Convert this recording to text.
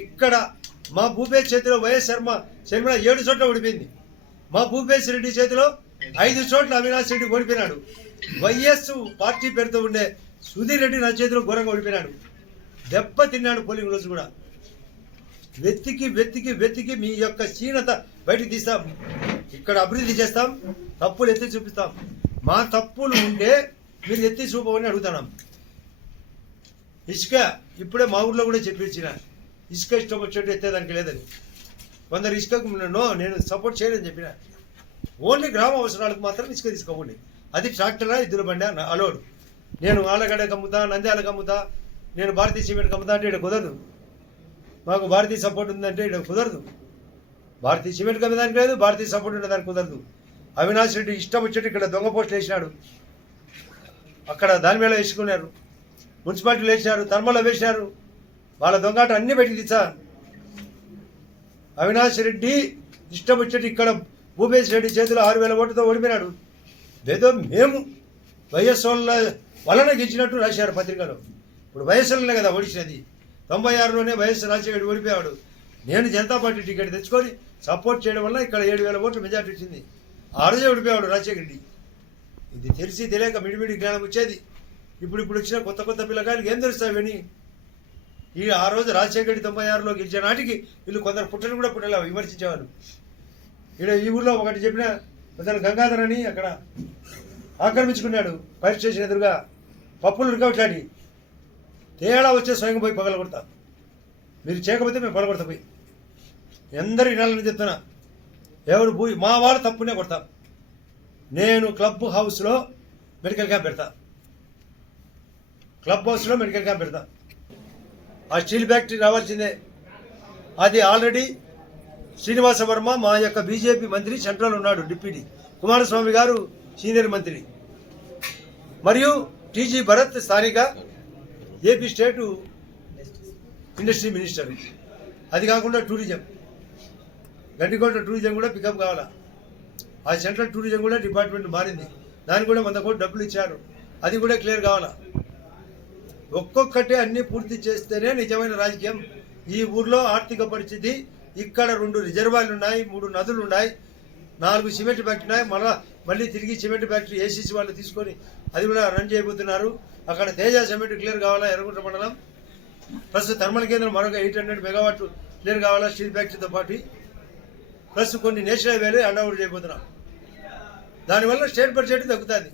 ఇక్కడ మా భూపేష్ చేతిలో వైఎస్ శర్మ శర్మ ఏడు చోట్ల ఓడిపోయింది. మా భూపేష్ రెడ్డి చేతిలో ఐదు చోట్ల అవినాష్ రెడ్డి ఓడిపోయినాడు. వైఎస్ పార్టీ పేరుతో ఉండే సుధీర్ రెడ్డి నా చేతిలో ఘోరంగా ఓడిపోయినాడు. దెబ్బ తిన్నాడు పోలింగ్ రోజు కూడా. వెతికి వెతికి వెతికి మీ యొక్క క్షీణత బయటికి తీస్తాం. ఇక్కడ అభివృద్ధి చేస్తాం. తప్పులు ఎత్తి చూపిస్తాం. మా తప్పులు ఉంటే మీరు ఎత్తి చూపమని అడుగుతున్నాం. ఇసుక ఇప్పుడే మా ఊర్లో కూడా చెప్పించినారు ఇసుక ఇష్టం వచ్చేట్టు ఎత్తేదానికి లేదని కొందరు ఇసుకకు నో నేను సపోర్ట్ చేయలేదని చెప్పిన. ఓన్లీ గ్రామ అవసరాలకు మాత్రం ఇసుక తీసుకోకండి. అది ట్రాక్టరా ఇద్దరు బండి అలోడ్ నేను ఆలగడ్డకి అమ్ముతా నంద్యాలకు అమ్ముతా నేను భారతీయ సిమెంట్కి అమ్ముతా అంటే ఇక్కడ కుదరదు. మాకు భారతీయ సపోర్ట్ ఉందంటే ఇక్కడ కుదరదు. భారతీయ సిమెంట్ అమ్మేదానికి లేదు భారతీయ సపోర్ట్ ఉండేదానికి కుదరదు. అవినాష్ రెడ్డి ఇష్టం వచ్చేట్టు ఇక్కడ దొంగ పోస్టులు వేసినాడు. అక్కడ దాని మీద వేసుకున్నారు. మున్సిపాలిటీలు వేసినారు ధర్మలో వేసినారు. వాళ్ళ దొంగాట అన్ని బయటికి తీసా. అవినాష్ రెడ్డి ఇష్టం వచ్చేది ఇక్కడ భూపేష్ రెడ్డి చేతిలో ఆరు వేల ఓటుతో ఓడిపోయినాడు. ఏదో మేము వైఎస్ వాళ్ళ వలన గెలిచినట్టు రాశారు పత్రికలో. ఇప్పుడు వైఎస్ఎల్నే కదా ఓడిచినది. తొంభై ఆరులోనే వైఎస్ రాజశేఖర్ ఓడిపోయాడు నేను జనతా పార్టీ టికెట్ తెచ్చుకొని సపోర్ట్ చేయడం వల్ల ఇక్కడ ఏడు వేల ఓట్లు మెజార్టీ వచ్చింది. ఆ రోజే ఓడిపోయాడు రాజశేఖర్ రెడ్డి. ఇది తెలిసి తెలియక మిడిమిడి జ్ఞానం వచ్చేది. ఇప్పుడు ఇప్పుడు వచ్చిన కొత్త కొత్త పిల్లకాయలకి ఏం తెలుస్తావు ఇవన్నీ? ఈ ఆ రోజు రాజశేఖర రెడ్డి తొంభై ఆరులో గెలిచిన నాటికి వీళ్ళు కొందరు పుట్టలు కూడా పుట్టలే విమర్శించేవాళ్ళు. ఇక్కడ ఈ ఊర్లో ఒకటి చెప్పిన అతను గంగాధర్ అని అక్కడ ఆక్రమించుకున్నాడు ఫైర్ స్టేషన్ ఎదురుగా. పప్పులు ఉడకబెట్లాడి తేడా వచ్చే స్వయం పోయి పగలగొడతా మీరు చేయకపోతే మేము పగలగొడతా పోయి. ఎందరు వినాలని చెప్తున్నా ఎవరు భూ మా వాళ్ళు తప్పునే కొడతాం. నేను క్లబ్ హౌస్లో మెడికల్ క్యాంప్ పెడతా. క్లబ్ హౌస్లో మెడికల్ క్యాంప్ పెడతా. ఆ స్టీల్ ఫ్యాక్టరీ రావాల్సిందే. అది ఆల్రెడీ శ్రీనివాస వర్మ మా యొక్క బీజేపీ మంత్రి సెంట్రల్ ఉన్నాడు డిప్యూటీ. కుమారస్వామి గారు సీనియర్ మంత్రి. మరియు టీజీ భరత్ స్థానిక ఏపీ స్టేటు ఇండస్ట్రీ మినిస్టర్. అది కాకుండా టూరిజం. గడ్డికోట టూరిజం కూడా పికప్ కావాలా? ఆ సెంట్రల్ టూరిజం కూడా డిపార్ట్మెంట్ మారింది. దానికి కూడా వంద కోట్లు డబ్బులు ఇచ్చారు. అది కూడా క్లియర్ కావాలా? ఒక్కొక్కటి అన్ని పూర్తి చేస్తేనే నిజమైన రాజకీయం. ఈ ఊర్లో ఆర్థిక పరిస్థితి ఇక్కడ రెండు రిజర్వాయర్లు ఉన్నాయి మూడు నదులు ఉన్నాయి నాలుగు సిమెంట్ ఫ్యాక్టరీ ఉన్నాయి మళ్ళా మళ్ళీ తిరిగి సిమెంట్ ఫ్యాక్టరీ ఏసీసీ వాళ్ళు తీసుకొని అది కూడా రన్ చేయబోతున్నారు. అక్కడ తేజ సిమెంట్ క్లియర్ కావాలా? ఎర్రగుంట మండలం. ప్లస్ థర్మల్ కేంద్రం మరొక ఎయిట్ హండ్రెడ్ మెగావాట్ క్లియర్ కావాలా? స్టీల్ ఫ్యాక్టరీతో పాటు. ప్లస్ కొన్ని నేషనల్ హైవేలు అండౌట్ చేయబోతున్నాం. దానివల్ల స్టేట్ బడ్జెట్ తగ్గుతుంది.